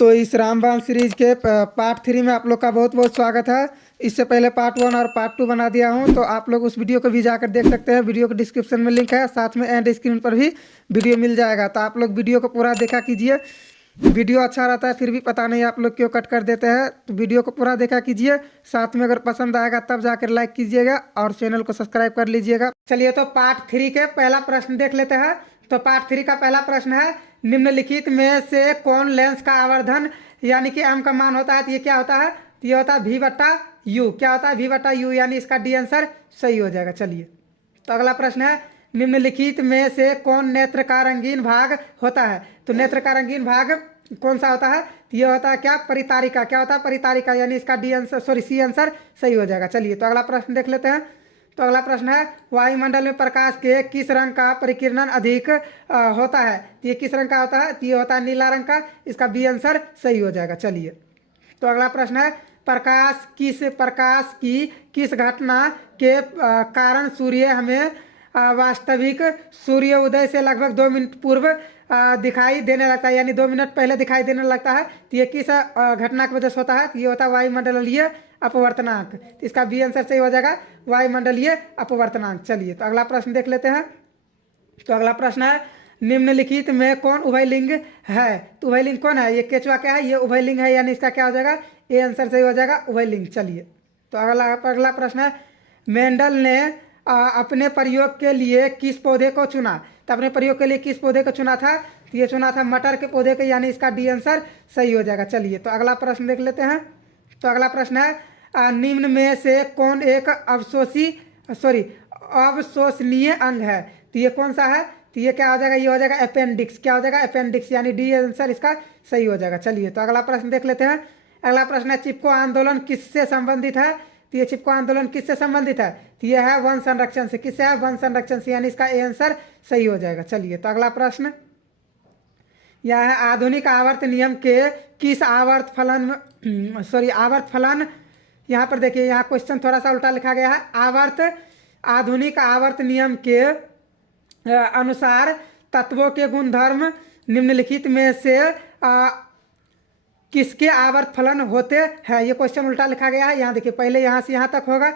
तो इस रामबाण सीरीज के पार्ट 3 में आप लोग का बहुत बहुत स्वागत है। इससे पहले पार्ट 1 और पार्ट 2 बना दिया हूं, तो आप लोग उस वीडियो को भी जाकर देख सकते हैं। वीडियो के डिस्क्रिप्शन में लिंक है, साथ में एंड स्क्रीन पर भी वीडियो मिल जाएगा। तो आप लोग वीडियो को पूरा देखा कीजिए। वीडियो अच्छा रहता है फिर भी पता नहीं आप लोग क्यों कट कर देते हैं। तो वीडियो को पूरा देखा कीजिए, साथ में अगर पसंद आएगा तब जाकर लाइक कीजिएगा और चैनल को सब्सक्राइब कर लीजिएगा। चलिए तो पार्ट 3 के पहला प्रश्न देख लेते हैं। तो पार्ट 3 का पहला प्रश्न है, निम्नलिखित में से कौन लेंस का आवर्धन यानी कि एम का मान होता है? तो ये क्या होता है? तो ये होता है V बट्टा यू। क्या होता है? V बट्टा यू, यानी इसका डी आंसर सही हो जाएगा। चलिए तो अगला प्रश्न है, निम्नलिखित में से कौन नेत्र का रंगीन भाग होता है? तो नेत्र का रंगीन भाग कौन सा होता है? तो ये होता है क्या? परितारिका। क्या होता है? परितारिका, यानी इसका डी आंसर सी आंसर सही हो जाएगा। चलिए तो अगला प्रश्न देख लेते हैं। तो अगला प्रश्न है, वायुमंडल में प्रकाश के किस रंग का परिकिरणन अधिक होता है? तो ये किस रंग का होता है? तो ये होता है नीला रंग का। इसका बी आंसर सही हो जाएगा। चलिए तो अगला प्रश्न है, प्रकाश की किस घटना के कारण सूर्य हमें वास्तविक सूर्य उदय से लगभग 2 मिनट पूर्व दिखाई देने लगता है, यानी 2 मिनट पहले दिखाई देने लगता है? तो ये किस घटना की वजह से होता है? तो ये होता है वायुमंडलीय अपवर्तनांक। तो इसका बी आंसर सही हो जाएगा, वायुमंडलीय अपवर्तनांक। चलिए तो अगला प्रश्न देख लेते हैं। तो अगला प्रश्न है, निम्नलिखित में कौन उभयलिंग है? तो उभयलिंग कौन है? ये केचुआ क्या है? ये उभयलिंग है, यानी इसका क्या हो जाएगा? ए आंसर सही हो जाएगा, उभयलिंग। चलिए तो अगला प्रश्न है, मेंडल ने अपने प्रयोग के लिए किस पौधे को चुना? तो अपने प्रयोग के लिए किस पौधे को चुना था? तो ये चुना था मटर के पौधे को, यानी इसका डी आंसर सही हो जाएगा। चलिए तो अगला प्रश्न देख लेते हैं। तो अगला प्रश्न है, निम्न में से कौन एक अवशोषणीय अंग है? तो ये कौन सा है? तो ये क्या हो जाएगा? ये हो जाएगा अपेंडिक्स। क्या हो जाएगा? अपेंडिक्स, यानी डी आंसर इसका सही हो जाएगा। चलिए तो अगला प्रश्न देख लेते हैं। अगला प्रश्न है, चिपको आंदोलन किससे संबंधित है? तो ये चिपको आंदोलन किससे संबंधित है? तो ये है वन संरक्षण से। किससे है? वन संरक्षण से, यानी इसका ए आंसर सही हो जाएगा। चलिए तो अगला प्रश्न यह है, आधुनिक आवर्त नियम के किस आवर्त फलन यहाँ पर देखिए, यहाँ क्वेश्चन थोड़ा सा उल्टा लिखा गया है। आधुनिक आवर्त नियम के अनुसार तत्वों के गुणधर्म निम्नलिखित में से किसके आवर्त फलन होते हैं? ये क्वेश्चन उल्टा लिखा गया है। यहाँ देखिए, पहले यहाँ से यहाँ तक होगा।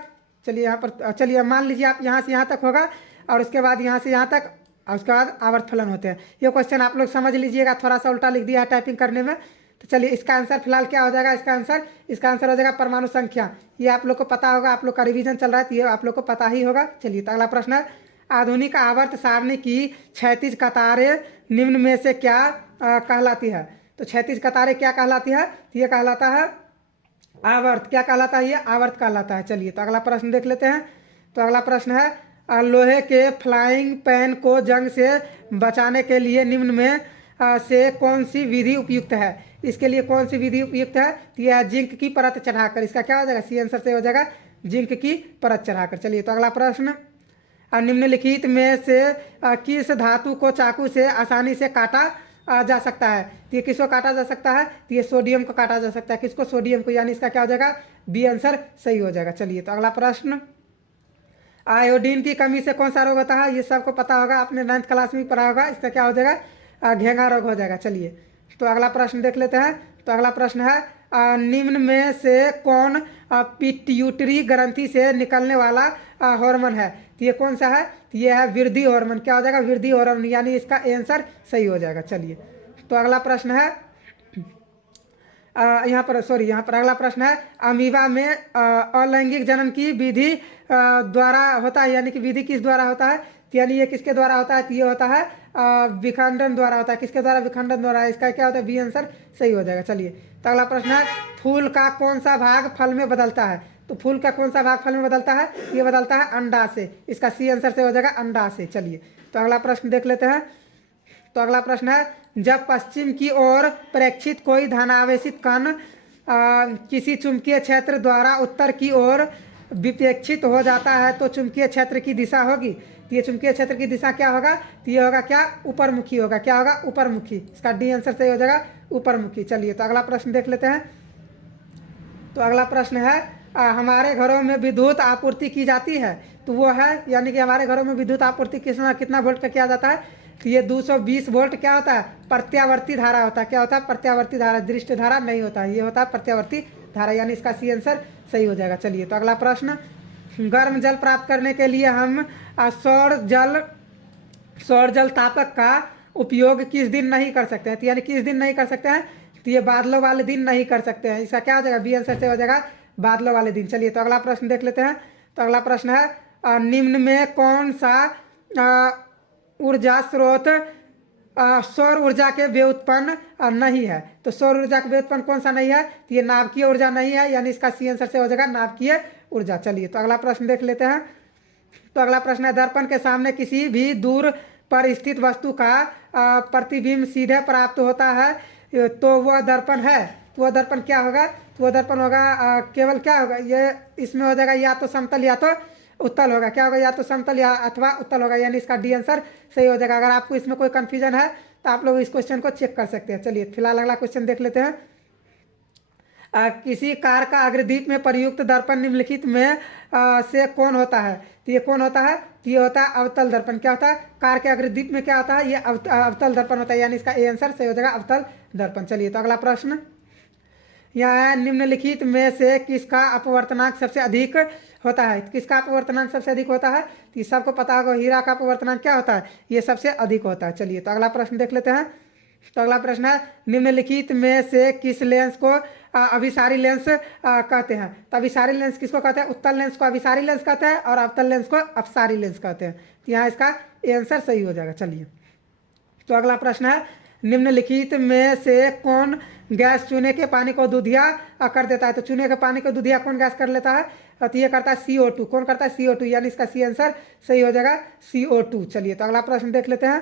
चलिए यहाँ पर चलिए मान लीजिए आप यहाँ से यहाँ तक होगा, और उसके बाद यहाँ से यहाँ तक, और उसके बाद आवर्त फलन होते हैं। ये क्वेश्चन आप लोग समझ लीजिएगा, थोड़ा सा उल्टा लिख दिया है टाइपिंग करने में। तो चलिए इसका आंसर फिलहाल क्या हो जाएगा? इसका आंसर हो जाएगा परमाणु संख्या। ये आप लोग को पता होगा, आप लोग का रिवीजन चल रहा है तो ये आप लोग को पता ही होगा। चलिए तो अगला प्रश्न है, आधुनिक आवर्त सारणी की क्षैतिज कतारें निम्न में से क्या कहलाती है? तो क्षैतिज कतारें क्या कहलाती है? तो ये कहलाता है आवर्त। क्या कहलाता है? ये आवर्त कहलाता है। चलिए तो अगला प्रश्न देख लेते हैं। तो अगला प्रश्न है, लोहे के फ्लाइंग पैन को जंग से बचाने के लिए निम्न में से कौन सी विधि उपयुक्त है? इसके लिए कौन सी विधि उपयुक्त है? तो यह जिंक की परत चढ़ाकर। इसका क्या हो जाएगा? सी आंसर से हो जाएगा, जिंक की परत चढ़ाकर। चलिए तो अगला प्रश्न, निम्नलिखित में से किस धातु को चाकू से आसानी से काटा जा सकता है? तो ये किसको काटा जा सकता है? तो ये सोडियम को काटा जा सकता है। किसको? सोडियम को, यानी इसका क्या हो जाएगा? बी आंसर सही हो जाएगा। चलिए तो अगला प्रश्न, आयोडीन की कमी से कौन सा रोग होता है? ये सबको पता होगा, आपने 9th क्लास में पढ़ा होगा। इसका क्या हो जाएगा? घेंघा रोग हो जाएगा। चलिए तो अगला प्रश्न देख लेते हैं। तो अगला प्रश्न है, निम्न में से कौन पिट्यूटरी ग्रंथि से निकलने वाला हार्मोन है? तो ये कौन सा है? तो ये है वृद्धि हार्मोन। क्या हो जाएगा? वृद्धि हार्मोन, यानी इसका आंसर सही हो जाएगा। चलिए तो अगला प्रश्न है, यहाँ पर अगला प्रश्न है, अमीबा में अलैंगिक जनन की विधि द्वारा होता है, यानी कि विधि किस द्वारा होता है? यानी ये किसके द्वारा होता है? तो ये होता है विखंडन द्वारा होता है। किसके द्वारा? विखंडन द्वारा। इसका क्या होता है? बी आंसर सही हो जाएगा। चलिए तो अगला प्रश्न है, फूल का कौन सा भाग फल में बदलता है? तो फूल का कौन सा भाग फल में बदलता है? ये बदलता है अंडा से। इसका सी आंसर से हो जाएगा, अंडा से। चलिए तो अगला प्रश्न देख लेते हैं। तो अगला प्रश्न है, जब पश्चिम की ओर प्रेक्षित कोई धनावेशित कण किसी चुंबकीय क्षेत्र द्वारा उत्तर की ओर विपेक्षित हो जाता है तो चुंबकीय क्षेत्र की दिशा होगी? तो ये चुंबकीय क्षेत्र की दिशा क्या होगा? तो ये होगा क्या? ऊपरमुखी होगा। क्या होगा? ऊपरमुखी। इसका डी आंसर सही हो जाएगा, ऊपरमुखी। चलिए तो अगला प्रश्न देख लेते हैं। तो अगला प्रश्न है, हमारे घरों में विद्युत आपूर्ति की जाती है, तो वो है, यानी कि हमारे घरों में विद्युत आपूर्ति कितना वोल्ट का किया जाता है? तो ये 220 वोल्ट क्या होता है, प्रत्यावर्ती धारा होता है। क्या होता है, प्रत्यावर्ती धारा, दृष्ट धारा नहीं होता है, ये होता है प्रत्यावर्ती धारा, यानी इसका सी आंसर सही हो जाएगा। चलिए तो अगला प्रश्न, गर्म जल प्राप्त करने के लिए हम सौर जल तापक का उपयोग किस दिन नहीं कर सकते हैं, तो यानी किस दिन नहीं कर सकते हैं, तो ये बादलों वाले दिन नहीं कर सकते हैं। इसका क्या हो जाएगा, बी आंसर से हो जाएगा बादलों वाले दिन। चलिए तो अगला प्रश्न देख लेते हैं। तो अगला प्रश्न है, निम्न में कौन सा ऊर्जा स्रोत सौर ऊर्जा के व्युत्पन्न नहीं है। तो सौर ऊर्जा के व्युत्पन्न कौन सा नहीं है, तो ये नाभिकीय ऊर्जा नहीं है, यानी इसका सी आंसर से हो जाएगा नाभिकीय ऊर्जा। चलिए तो अगला प्रश्न देख लेते हैं। तो अगला प्रश्न है, दर्पण के सामने किसी भी दूर पर स्थित वस्तु का प्रतिबिंब सीधे प्राप्त होता है तो वह दर्पण है। तो वह दर्पण क्या होगा, तो वह दर्पण होगा केवल क्या होगा, ये इसमें हो जाएगा या तो समतल या तो उत्तल होगा। क्या होगा, या तो समतल या अथवा उत्तल होगा, यानी इसका डी आंसर सही हो जाएगा। अगर आपको इसमें कोई कंफ्यूजन है तो आप लोग इस क्वेश्चन को चेक कर सकते हैं। चलिए फिलहाल अगला क्वेश्चन देख लेते हैं। किसी कार का अग्रदीप में प्रयुक्त दर्पण निम्नलिखित में से कौन होता है, तो ये कौन होता है, तो ये होता है अवतल दर्पण। क्या होता है, कार के अग्रदीप में क्या होता है, ये अवतल दर्पण होता है, यानी इसका ए आंसर सही हो जाएगा अवतल दर्पण। चलिए तो अगला प्रश्न, यहाँ निम्नलिखित में से किसका अपवर्तनांक सबसे अधिक होता है। किसका अपवर्तनांक सबसे अधिक होता है, तो ये सबको पता होगा, हीरा का अपवर्तनांक क्या होता है, ये सबसे अधिक होता है। चलिए तो अगला प्रश्न देख लेते हैं। तो अगला प्रश्न है, निम्नलिखित में से किस लेंस को अभिसारी लेंस कहते हैं। तो अभिसारी लेंस किसको कहते हैं, उत्तल लेंस को अभिसारी लेंस कहते हैं और अवतल लेंस को अपसारी लेंस कहते हैं। तो यहाँ इसका आंसर सही हो जाएगा। चलिए तो अगला प्रश्न है, निम्नलिखित में से कौन गैस चूने के पानी को दूधिया कर देता है। तो चूने के पानी को दूधिया कौन गैस कर लेता है, तो ये करता है CO2। कौन करता है, CO2, यानी इसका सी आंसर सही हो जाएगा CO2। चलिए तो अगला प्रश्न देख लेते हैं।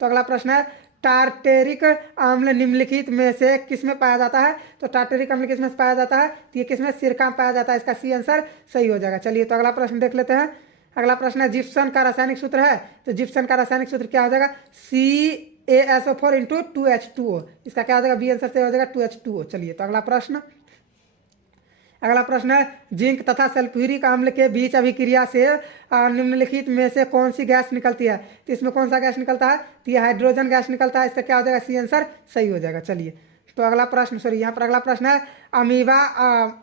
तो अगला प्रश्न है, टार्टेरिक अम्ल निम्नलिखित में से किस में पाया जाता है। तो टार्टेरिक अम्ल किस में पाया जाता है, तो ये किस में, सिरका में पाया जाता है, इसका सी आंसर सही हो जाएगा। चलिए तो अगला प्रश्न देख लेते हैं। अगला प्रश्न है, जिप्सम का रासायनिक सूत्र है। तो जिप्सम का रासायनिक सूत्र क्या हो जाएगा, CaSO4 इंटू 2H2O। इसका क्या हो जाएगा, बी आंसर से हो जाएगा 2H2O। चलिए तो अगला प्रश्न है, जिंक तथा सल्फ्यूरिक अम्ल के बीच अभिक्रिया से निम्नलिखित में से कौन सी गैस निकलती है। तो इसमें कौन सा गैस निकलता है, तो ये हाइड्रोजन गैस निकलता है, इसका क्या हो जाएगा, सी आंसर सही हो जाएगा। चलिए तो अगला प्रश्न, यहाँ पर अगला प्रश्न है, अमीबा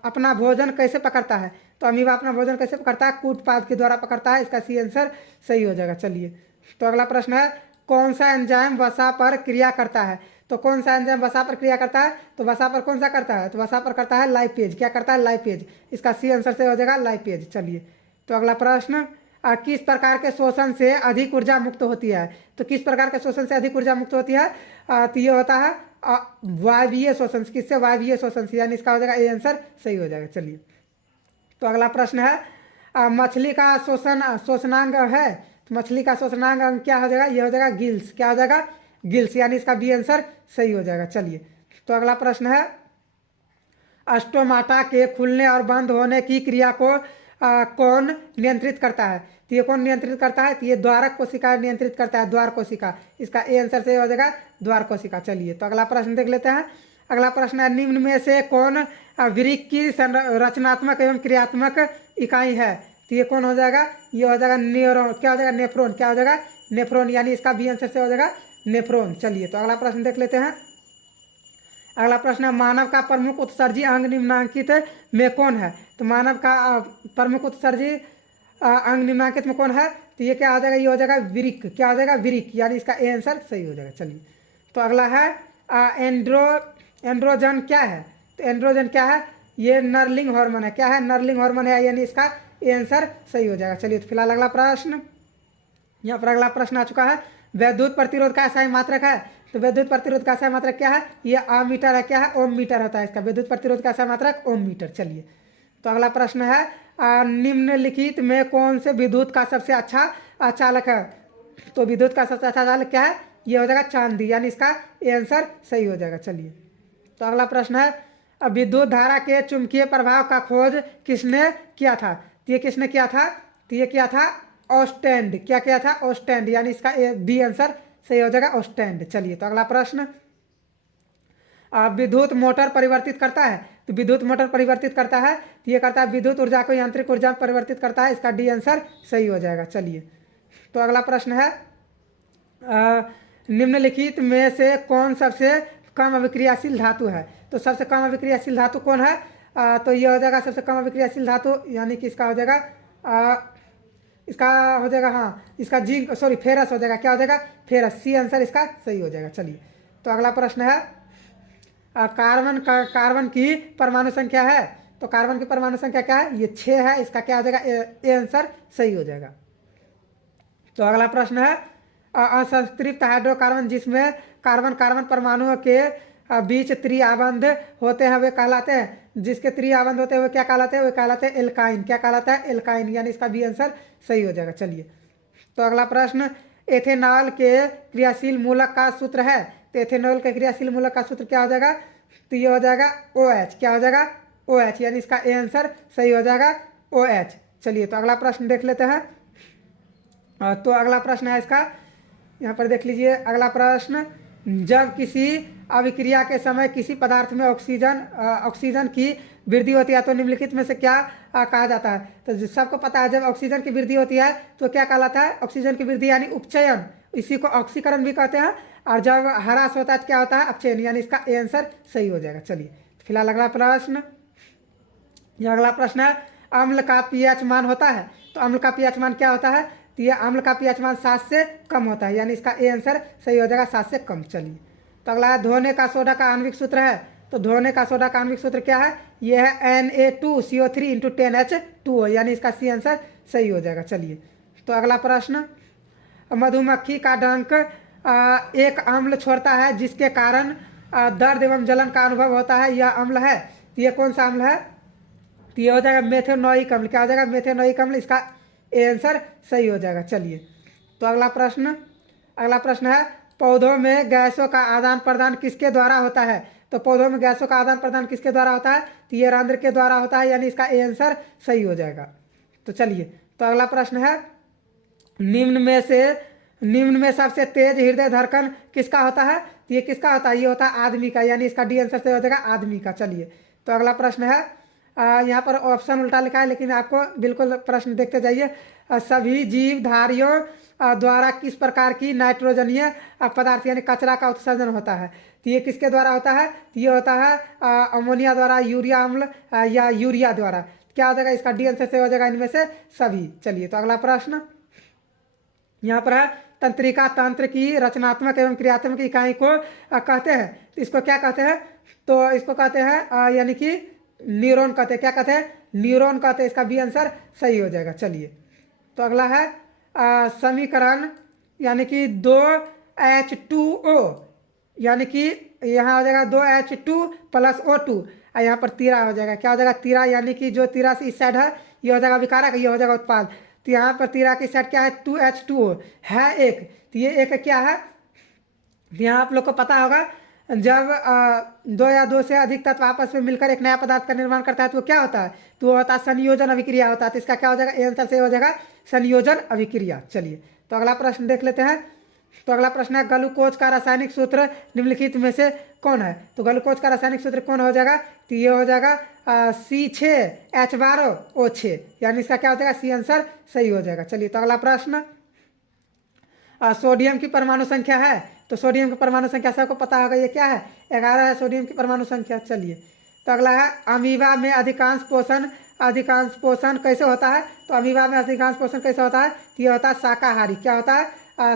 अपना भोजन कैसे पकड़ता है। तो अमीबा अपना भोजन कैसे पकड़ता है, कूटपाद के द्वारा पकड़ता है, इसका सी आंसर सही हो जाएगा। चलिए तो अगला प्रश्न है, कौन सा एंजाइम वसा पर क्रिया करता है। तो कौन सा एंजाइम वसा पर क्रिया करता है, तो वसा पर कौन सा करता है, तो वसा पर करता है लाइपेज। क्या करता है, लाइपेज, इसका सी आंसर से हो जाएगा लाइपेज। चलिए तो अगला प्रश्न, किस प्रकार के शोषण से अधिक ऊर्जा मुक्त होती है। तो किस प्रकार के शोषण से अधिक ऊर्जा मुक्त होती है, तो ये होता है वायवीय शोषण। किससे, वायवीय शोषण से, यानी इसका हो जाएगा ए आंसर सही हो जाएगा। चलिए तो अगला प्रश्न है, मछली का शोषणांग है। तो मछली का शोषणांग अंग क्या हो जाएगा, ये हो जाएगा गिल्स। क्या हो जाएगा, गिल्स, यानी इसका बी आंसर सही हो जाएगा। चलिए तो अगला प्रश्न है, स्टोमाटा के खुलने और बंद होने की क्रिया को कौन नियंत्रित करता है। तो ये कौन नियंत्रित करता है, तो ये द्वारक कोशिका नियंत्रित करता है, द्वार कोशिका, इसका ए आंसर से हो जाएगा द्वार कोशिका। चलिए तो अगला प्रश्न देख लेते हैं। अगला प्रश्न है, निम्न में से कौन वृक्क की रचनात्मक एवं क्रियात्मक इकाई है। तो ये कौन हो जाएगा, ये हो जाएगा न्यूरॉन। क्या हो जाएगा, नेफ्रॉन। क्या हो जाएगा, नेफ्रॉन, यानी इसका बी आंसर से हो जाएगा नेफ्रॉन। चलिए तो अगला प्रश्न देख लेते हैं। अगला प्रश्न है, मानव का प्रमुख उत्सर्जी अंग निम्नांकित में कौन है। तो मानव का प्रमुख उत्सर्जी अंग निम्नांकित में कौन है, तो ये क्या हो जाएगा, ये हो जाएगा वृक्क। क्या हो जाएगा, वृक्क, यानी इसका ए आंसर सही हो जाएगा। चलिए तो अगला है, एंड्रोजन क्या है। तो एंड्रोजन क्या है, ये नर्लिंग हार्मोन है। क्या है, नर्लिंग हार्मोन है, यानी इसका ए आंसर सही हो जाएगा। चलिए तो फिलहाल अगला प्रश्न, यहाँ पर अगला प्रश्न आ चुका है, वैद्युत प्रतिरोध का SI मात्रक है। तो वैद्युत प्रतिरोध का SI मात्रक क्या है, ये अमीटर है। क्या है, ओम मीटर होता है इसका वैद्युत प्रतिरोध का SI मात्रक ओम मीटर। चलिए तो अगला प्रश्न है, निम्नलिखित में कौन से विद्युत का सबसे अच्छा चालक है। तो विद्युत का सबसे अच्छा चालक क्या है, ये हो जाएगा चांदी, यानी इसका ए आंसर सही हो जाएगा। चलिए तो अगला प्रश्न है, विद्युत धारा के चुंबकीय प्रभाव का खोज किसने किया था। तो ये किसने किया था, तो ये किया था ऑस्टेंड। क्या किया था, ऑस्टेंड, यानी इसका बी आंसर सही हो जाएगा ऑस्टेंड। चलिए तो अगला प्रश्न, विद्युत मोटर परिवर्तित करता है। तो विद्युत मोटर परिवर्तित करता है, तो ये करता है विद्युत ऊर्जा को यांत्रिक ऊर्जा में परिवर्तित करता है, इसका डी आंसर सही हो जाएगा। चलिए तो अगला प्रश्न है, निम्नलिखित में से कौन सबसे कम अभिक्रियाशील धातु है? तो सबसे कम अभिक्रियाशील धातु कौन है? तो ये हो जाएगा सबसे कम अभिक्रियाशील धातु, यानी कि इसका हो जाएगा इसका हो जाएगा, हाँ, इसका जिंक सॉरी फेरस हो जाएगा। क्या हो जाएगा? फेरस। सी आंसर इसका सही हो जाएगा। चलिए, तो अगला प्रश्न है कार्बन की परमाणु संख्या है। तो कार्बन की परमाणु संख्या क्या है? ये 6 है। इसका क्या हो जाएगा? ए आंसर सही हो जाएगा। तो अगला प्रश्न है असंतृप्त हाइड्रोकार्बन जिसमें कार्बन कार्बन परमाणुओं के बीच त्रिआबंध होते हैं वे कहलाते हैं। जिसके त्रिआबंध होते हैं वे क्या कहलाते हैं? वे कहलाते हैं एल्काइन। क्या कहलाता है? एल्काइन, यानी इसका बी आंसर सही हो जाएगा। चलिए, तो अगला प्रश्न एथेनॉल के क्रियाशील मूलक का सूत्र है। तो एथेनॉल के क्रियाशील मूलक का सूत्र क्या हो जाएगा? तो ये हो जाएगा OH। क्या हो जाएगा? OH, यानी इसका ए आंसर सही हो जाएगा OH। चलिए, तो अगला प्रश्न देख लेते हैं। तो अगला प्रश्न है इसका, यहाँ पर देख लीजिए। अगला प्रश्न, जब किसी अभिक्रिया के समय किसी पदार्थ में ऑक्सीजन की वृद्धि होती है तो निम्नलिखित में से क्या कहा जाता है? तो सबको पता है जब ऑक्सीजन की वृद्धि होती है तो क्या कहलाता है? ऑक्सीजन की वृद्धि यानी उपचयन, इसी को ऑक्सीकरण भी कहते हैं। और जब ह्रास होता है तो क्या होता है? अपचयन, यानी इसका ए आंसर सही हो जाएगा। चलिए, फिलहाल अगला प्रश्न, यह अगला प्रश्न है अम्ल का पीएच मान होता है। तो अम्ल का पीएच मान क्या होता है? तो ये अम्ल का पीएच मान 7 से कम होता है, यानी इसका ए आंसर सही हो जाएगा 7 से कम। चलिए, तो अगला है धोने का सोडा का आणविक सूत्र है। तो धोने का सोडा का आणविक सूत्र क्या है? ये है Na2CO3 × 10H2O, यानी इसका सी आंसर सही हो जाएगा। चलिए, तो अगला प्रश्न, मधुमक्खी का डंक एक अम्ल छोड़ता है जिसके कारण दर्द एवं जलन का अनुभव होता है, यह अम्ल है। तो ये कौन सा अम्ल है? तो ये हो जाएगा मेथेनोइक अम्ल। क्या हो जाएगा? मेथेनोइक अम्ल, इसका ए आंसर सही हो जाएगा। चलिए, तो अगला प्रश्न है पौधों में गैसों का आदान प्रदान किसके द्वारा होता है? तो पौधों में गैसों का आदान प्रदान किसके द्वारा होता है? तो ये रंध्र के द्वारा होता है, यानी इसका ए आंसर सही हो जाएगा। तो चलिए, तो अगला प्रश्न है निम्न में सबसे तेज हृदय धड़कन किसका होता है? तो ये किसका होता है? ये होता है आदमी का, यानी इसका डी आंसर सही हो जाएगा आदमी का। चलिए, तो अगला प्रश्न है यहाँ पर ऑप्शन उल्टा लिखा है, लेकिन आपको बिल्कुल प्रश्न देखते जाइए। सभी जीवधारियों द्वारा किस प्रकार की नाइट्रोजनीय पदार्थ यानी कचरा का उत्सर्जन होता है? तो ये किसके द्वारा होता है? तो ये होता है अमोनिया द्वारा, यूरिया अम्ल या यूरिया द्वारा। क्या हो जाएगा? इसका डी आंसर से हो जाएगा इनमें से सभी। चलिए, तो अगला प्रश्न यहाँ पर है तंत्रिका तंत्र की रचनात्मक एवं क्रियात्मक इकाई को कहते हैं। तो इसको क्या कहते हैं? तो इसको कहते हैं यानी कि न्यूरॉन कहते हैं। क्या कहते हैं? न्यूरॉन कहते हैं। इसका बी आंसर सही हो जाएगा। चलिए, तो अगला है समीकरण यानी कि 2H2O, यानी कि यहाँ हो जाएगा 2H2 + O2, और यहाँ पर तीरा हो जाएगा। क्या हो जाएगा? तीरा, यानी कि जो तीरा से इस साइड है ये हो जाएगा विकारक, ये हो जाएगा उत्पाद। तो यहाँ पर तीरा की साइड क्या है? 2H2O है एक। तो ये एक क्या है? यहाँ आप लोग को पता होगा जब 2 या 2 से अधिक तत्व आपस में मिलकर एक नया पदार्थ का निर्माण करता है तो क्या होता है? तो वो होता है संयोजन अभिक्रिया होता है। तो इसका क्या हो जाएगा? ए आंसर से हो जाएगा संयोजन अभिक्रिया। चलिए, तो अगला प्रश्न देख लेते हैं। तो अगला प्रश्न है ग्लूकोज का रासायनिक सूत्र निम्नलिखित में से कौन है? तो ग्लूकोज का रासायनिक सूत्र कौन हो जाएगा? तो ये हो जाएगा C6H12O6, यानी इसका क्या हो जाएगा? सी आंसर सही हो जाएगा। चलिए, तो अगला प्रश्न सोडियम की परमाणु संख्या है। तो सोडियम की परमाणु संख्या सबको पता होगा, ये क्या है? 11 है सोडियम की परमाणु संख्या। चलिए, तो अगला है अमीबा में अधिकांश पोषण कैसे होता है? तो अमीबा में अधिकांश पोषण कैसे होता है? तो ये होता है शाकाहारी। क्या होता है?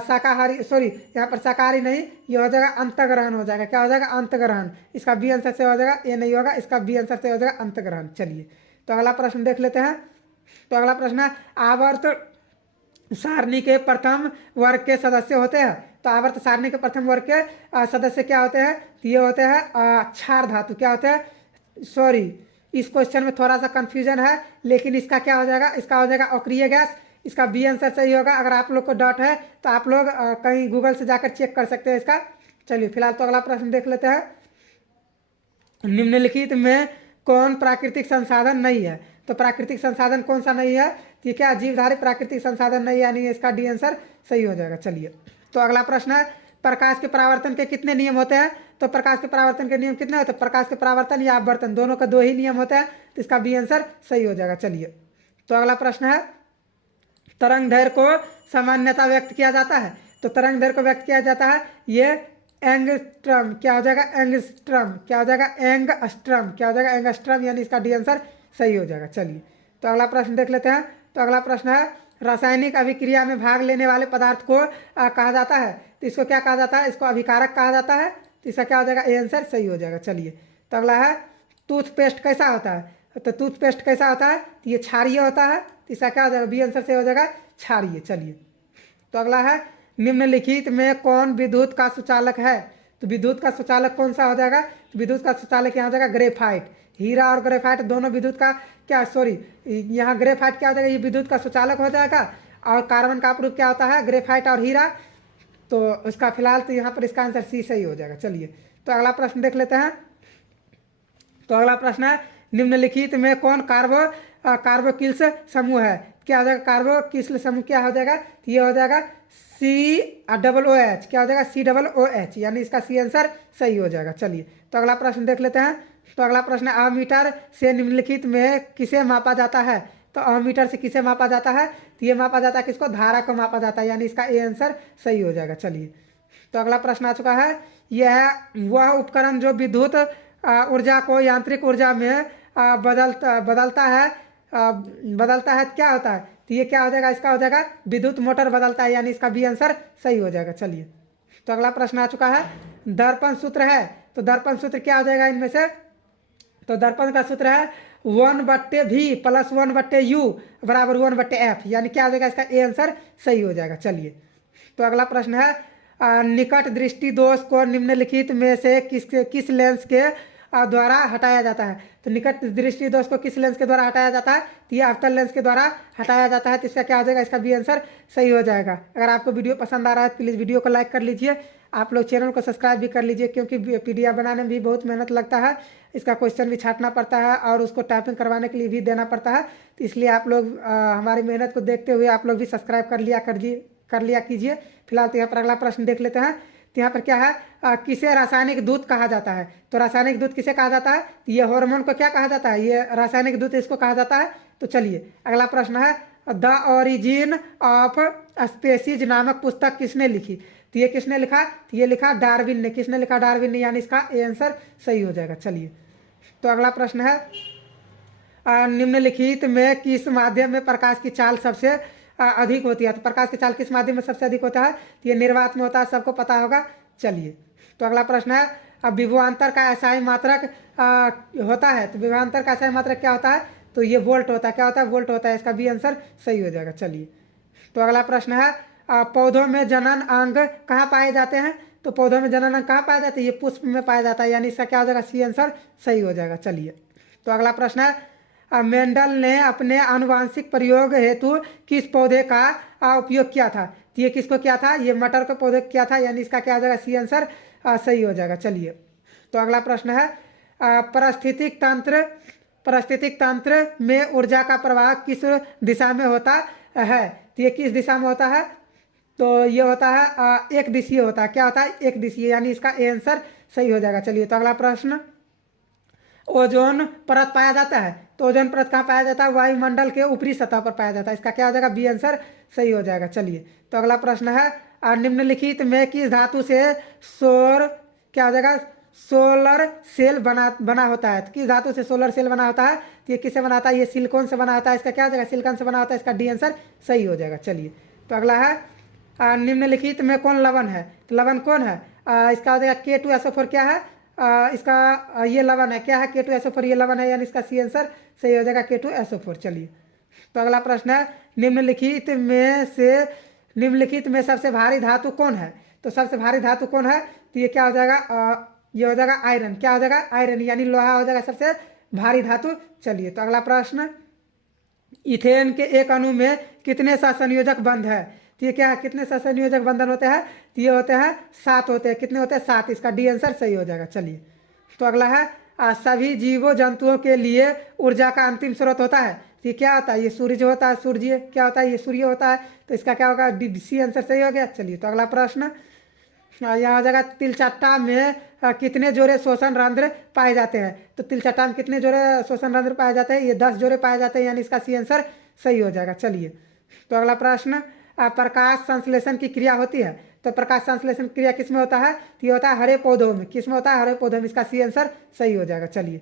शाकाहारी, सॉरी यहाँ पर शाकाहारी नहीं, ये हो जाएगा अंतग्रहण हो जाएगा। क्या हो जाएगा? अंतग्रहण। इसका बी आंसर से हो जाएगा, ये नहीं होगा, इसका बी आंसर से हो जाएगा अंतग्रहण। चलिए, तो अगला प्रश्न देख लेते हैं। तो अगला प्रश्न है आवर्त सारणी के प्रथम वर्ग के सदस्य होते हैं। तो आवर्त सारणी के प्रथम वर्ग के सदस्य क्या होते हैं? तो ये होते हैं क्षार धातु। क्या होते हैं? सॉरी, इस क्वेश्चन में थोड़ा सा कंफ्यूजन है, लेकिन इसका क्या हो जाएगा? इसका हो जाएगा अक्रिय गैस। इसका बी आंसर सही होगा। अगर आप लोग को डाउट है तो आप लोग कहीं गूगल से जाकर चेक कर सकते हैं इसका। चलिए, फिलहाल तो अगला प्रश्न देख लेते हैं। निम्नलिखित में कौन प्राकृतिक संसाधन नहीं है? तो प्राकृतिक संसाधन कौन सा नहीं है? तो क्या जीवधारी प्राकृतिक संसाधन नहीं है, यानी इसका डी आंसर सही हो जाएगा। चलिए, तो अगला प्रश्न है प्रकाश के परावर्तन के कितने नियम होते हैं? तो प्रकाश के परावर्तन के नियम कितने होते हैं? प्रकाश के परावर्तन या अपवर्तन, दोनों का 2 ही नियम होता है। तो इसका बी आंसर सही हो जाएगा। चलिए, तो अगला प्रश्न है तरंग दैर्घ्य को सामान्यतः व्यक्त किया जाता है। तो तरंग दैर्घ्य को व्यक्त किया जाता है ये एंगस्ट्रम। क्या हो जाएगा? एंगस्ट्रम। क्या हो जाएगा? एंगस्ट्रम। क्या हो जाएगा? एंगस्ट्रम, यानी इसका डी आंसर सही हो जाएगा। चलिए तो अगला प्रश्न देख लेते हैं। तो अगला प्रश्न है रासायनिक अभिक्रिया में भाग लेने वाले पदार्थ को कहा जाता है, तो इसको क्या कहा जाता है? इसको अभिकारक कहा जाता है। तो इसका क्या हो जाएगा? ए आंसर सही हो जाएगा। चलिए तो अगला है टूथपेस्ट कैसा होता है? तो टूथपेस्ट कैसा होता है? तो ये क्षारीय होता है। तो इसका क्या हो जाएगा? बी आंसर से हो जाएगा क्षारीय। चलिए तो अगला है निम्नलिखित में कौन विद्युत का सुचालक है? तो विद्युत का सुचालक कौन सा हो जाएगा? तो विद्युत का सुचालक यहाँ हो जाएगा ग्रेफाइट। हीरा और ग्रेफाइट दोनों विद्युत का क्या, सॉरी यहाँ ग्रेफाइट क्या हो जाएगा? ये विद्युत का सुचालक हो जाएगा। और कार्बन का अपरूप क्या होता है? ग्रेफाइट और हीरा। तो उसका फिलहाल तो यहाँ पर इसका आंसर सी सही हो जाएगा। चलिए तो अगला प्रश्न देख लेते हैं। तो अगला प्रश्न है निम्नलिखित में कौन कार्बोक्सिल समूह है? क्या हो जाएगा? कार्बोक्सिल समूह क्या हो जाएगा? तो ये हो जाएगा COOH। क्या हो जाएगा? COOH, यानी इसका सी आंसर सही हो जाएगा। चलिए तो अगला प्रश्न देख लेते हैं। तो अगला प्रश्न है अमीटर से निम्नलिखित में किसे मापा जाता है? तो अमीटर से किसे मापा जाता है? तो ये मापा जाता है किसको? धारा को मापा जाता है, यानी इसका ए आंसर सही हो जाएगा। चलिए तो अगला प्रश्न आ चुका है। यह वह उपकरण जो विद्युत ऊर्जा को यांत्रिक ऊर्जा में बदलता है क्या होता है? तो ये क्या हो जाएगा? इसका हो जाएगा विद्युत मोटर बदलता है, यानी इसका बी आंसर सही हो जाएगा। चलिए तो अगला प्रश्न आ चुका है। दर्पण सूत्र है, तो दर्पण सूत्र क्या हो जाएगा इनमें से? तो दर्पण का सूत्र है 1/V + 1/U = 1/F, यानी क्या हो जाएगा? इसका ए आंसर सही हो जाएगा। चलिए तो अगला प्रश्न है निकट दृष्टि दोष को निम्नलिखित में से किस लेंस के द्वारा हटाया जाता है? तो निकट दृष्टि दोष को किस लेंस के द्वारा हटाया जाता है? तो ये अवतल लेंस के द्वारा हटाया जाता है। तो इसका क्या हो जाएगा? इसका बी आंसर सही हो जाएगा। अगर आपको वीडियो पसंद आ रहा है तो प्लीज़ वीडियो को लाइक कर लीजिए। आप लोग चैनल को सब्सक्राइब भी कर लीजिए, क्योंकि PDF बनाने में भी बहुत मेहनत लगता है। इसका क्वेश्चन भी छांटना पड़ता है और उसको टाइपिंग करवाने के लिए भी देना पड़ता है। तो इसलिए आप लोग हमारी मेहनत को देखते हुए आप लोग भी सब्सक्राइब कर लिया कीजिए। फिलहाल तो यहाँ पर अगला प्रश्न देख लेते हैं। तो यहाँ पर क्या है किसे रासायनिक दूत कहा जाता है? तो रासायनिक दूत किसे कहा जाता है? तो ये हार्मोन को क्या कहा जाता है? ये रासायनिक दूत इसको कहा जाता है। तो चलिए अगला प्रश्न है द ओरिजिन ऑफ स्पेसीज नामक पुस्तक किसने लिखी? तो ये किसने लिखा? तो ये लिखा डार्विन ने। किसने लिखा? डार्विन ने, यानी इसका ए आंसर सही हो जाएगा। चलिए तो अगला प्रश्न है निम्नलिखित में किस माध्यम में प्रकाश की चाल सबसे अधिक होती है? तो प्रकाश की चाल किस माध्यम में सबसे अधिक होता है? तो ये निर्वात में होता है, सबको पता होगा। चलिए तो अगला प्रश्न है अब विभवांतर का एसआई मात्रक होता है। तो विभवांतर का एसआई मात्रक क्या होता है? तो ये वोल्ट होता है। क्या होता है? वोल्ट होता है। इसका बी आंसर सही हो जाएगा। चलिए तो अगला प्रश्न है पौधों में जनन अंग कहाँ पाए जाते हैं? तो पौधों में जनन अंग कहाँ पाया जाता है? ये पुष्प में पाया जाता है, यानी इसका क्या हो जाएगा? सी आंसर सही हो जाएगा। चलिए तो अगला प्रश्न है मेंडल ने अपने आनुवांशिक प्रयोग हेतु किस पौधे का उपयोग किया था? तो ये किसको किया था? ये मटर को पौधे किया था, यानी इसका क्या हो जाएगा? सी आंसर सही हो जाएगा। चलिए तो अगला प्रश्न है पारिस्थितिक तंत्र में ऊर्जा का प्रवाह किस दिशा में होता है? तो ये किस दिशा में होता है? तो ये होता है एक दिशीय होता है। क्या होता है? एक दिशीय, यानी इसका ए आंसर सही हो जाएगा। चलिए तो अगला प्रश्न ओजोन परत पाया जाता है। तो ओजोन परत कहाँ पाया जाता है? वायुमंडल के ऊपरी सतह पर पाया जाता है। इसका क्या हो जाएगा? बी आंसर सही हो जाएगा। चलिए तो अगला प्रश्न है निम्नलिखित में किस धातु से क्या हो जाएगा? सोलर सेल बना होता है। तो किस धातु से सोलर सेल बना होता है? तो ये किससे बना होता है? ये सिलिकॉन से बना होता है। इसका क्या हो जाएगा? सिलिकॉन से बना होता है। इसका डी आंसर सही हो जाएगा। चलिए तो अगला है निम्नलिखित में कौन लवण है? तो लवण कौन है? इसका हो जाएगा K2SO4। क्या है? इसका ये लवण है। क्या है? K2SO4 ये लवण है, यानी इसका सी आंसर सही हो जाएगा K2SO4। चलिए तो अगला प्रश्न है निम्नलिखित में सबसे भारी धातु कौन है? तो सबसे भारी धातु कौन है? तो ये क्या हो जाएगा? ये हो जाएगा आयरन। क्या हो जाएगा? आयरन, यानी लोहा हो जाएगा सबसे भारी धातु। चलिए तो अगला प्रश्न इथेन के एक अणु में कितने सहसंयोजक बंध है? तो ये क्या है? कितने सहसंयोजक बंधन होते हैं? तो ये होते हैं 7 होते हैं। कितने होते हैं? 7। इसका डी आंसर सही हो जाएगा। चलिए तो अगला है सभी जीवों जंतुओं के लिए ऊर्जा का अंतिम स्रोत होता है। तो ये क्या होता है? ये सूर्य होता है। सूर्य क्या होता है? ये सूर्य होता है। तो इसका क्या होगा? सी आंसर सही हो गया। चलिए तो अगला प्रश्न यहाँ हो जाएगा तिलचट्टा में कितने जोड़े श्वसन रंध्र पाए जाते हैं? तो तिलचट्टा में कितने जोड़े श्वसन रंध्र पाए जाते हैं? ये 10 जोड़े पाए जाते हैं, यानी इसका सी आंसर सही हो जाएगा। चलिए तो अगला प्रश्न प्रकाश संश्लेषण की क्रिया होती है। तो प्रकाश संश्लेषण क्रिया किस में होता है? तो ये होता है हरे पौधों में। किस में होता है? हरे पौधों में। इसका सी आंसर सही हो जाएगा। चलिए,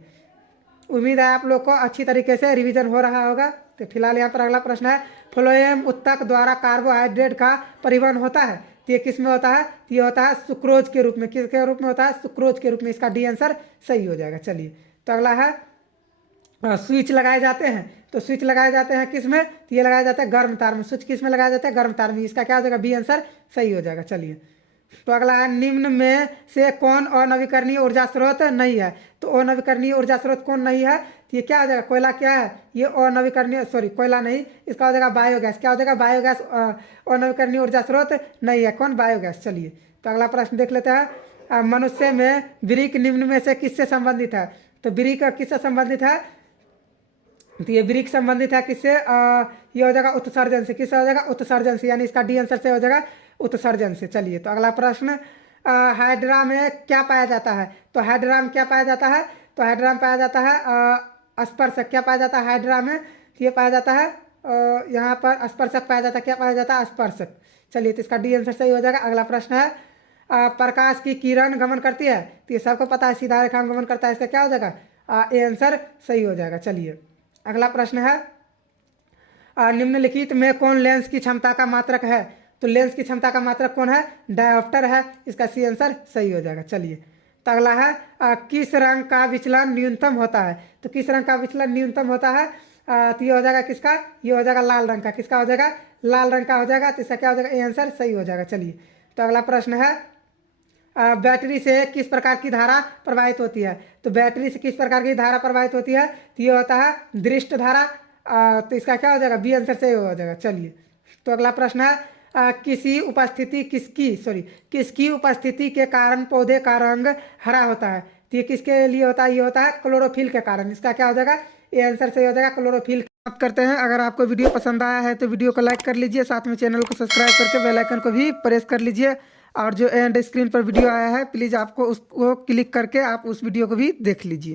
उम्मीद है आप लोग को अच्छी तरीके से रिवीजन हो रहा होगा। तो फिलहाल यहाँ पर अगला प्रश्न है, फ्लोएम उत्तक द्वारा कार्बोहाइड्रेट का परिवहन होता है, तो ये किस में होता है? तो ये होता है सुक्रोज के रूप में। किसके रूप में होता है? सुक्रोज के रूप में। इसका डी आंसर सही हो जाएगा। चलिए, तो अगला है स्विच लगाए जाते हैं, तो स्विच लगाए जाते हैं किस में? तो ये लगाया जाता है गर्म तार में। स्विच किस में लगाया जाता है? गर्म तार में। इसका क्या हो जाएगा? बी आंसर सही हो जाएगा। चलिए, तो अगला है, निम्न में से कौन अनवीकरणीय ऊर्जा स्रोत नहीं है? तो अनवीकरणीय ऊर्जा स्रोत कौन नहीं है? तो ये क्या हो जाएगा? कोयला क्या है? ये अनवीकरणीय, सॉरी कोयला नहीं, इसका हो जाएगा बायोगैस। क्या हो जाएगा? बायोगैस अनवीकरणीय ऊर्जा स्रोत नहीं है। कौन? बायोगैस। चलिए, तो अगला प्रश्न देख लेते हैं, मनुष्य में वृक्क निम्न में से किससे संबंधित है? तो वृक्क किससे संबंधित है? तो ये वृक्क संबंधित है किससे? ये हो जाएगा उत्सर्जन से। किससे हो जाएगा? उत्सर्जन से, यानी इसका डी आंसर से हो जाएगा उत्सर्जन से। चलिए, तो अगला प्रश्न, हाइड्रा में क्या पाया जाता है? तो हाइड्रा में क्या पाया जाता है? तो हाइड्रा में पाया जाता है स्पर्शक। क्या पाया जाता है हाइड्रा में? तो ये पाया जाता है यहाँ पर स्पर्शक पाया जाता है। क्या पाया जाता है? स्पर्शक। चलिए, तो इसका डी आंसर सही हो जाएगा। अगला प्रश्न है, प्रकाश की किरण गमन करती है, तो ये सबको पता है सीधा रेखा में गमन करता है। इसका क्या हो जाएगा? ए आंसर सही हो जाएगा। चलिए, अगला प्रश्न है, निम्नलिखित में कौन लेंस की क्षमता का मात्रक है? तो लेंस की क्षमता का मात्रक कौन है? डायोप्टर है। इसका सी आंसर सही हो जाएगा। चलिए, तो अगला है, किस रंग का विचलन न्यूनतम होता है? तो किस रंग का विचलन न्यूनतम होता है? तो ये हो जाएगा किसका? ये हो जाएगा लाल रंग का। किसका हो जाएगा? लाल रंग का हो जाएगा। तो इसका क्या हो जाएगा? ए आंसर सही हो जाएगा। चलिए, तो अगला प्रश्न है, बैटरी से किस प्रकार की धारा प्रवाहित होती है? तो बैटरी से किस प्रकार की धारा प्रवाहित होती है? तो ये होता है दृष्ट धारा। तो इसका क्या हो जाएगा? बी आंसर से हो जाएगा। चलिए, तो अगला प्रश्न है, किसकी उपस्थिति के कारण पौधे का रंग हरा होता है? तो ये किसके लिए होता है? ये होता है क्लोरोफिल के कारण। इसका क्या हो जाएगा? ये आंसर सही हो जाएगा क्लोरोफिल। बात करते हैं, अगर आपको वीडियो पसंद आया है तो वीडियो को लाइक कर लीजिए, साथ में चैनल को सब्सक्राइब करके बेल आइकन को भी प्रेस कर लीजिए, और जो एंड स्क्रीन पर वीडियो आया है प्लीज़ आपको उसको क्लिक करके आप उस वीडियो को भी देख लीजिए।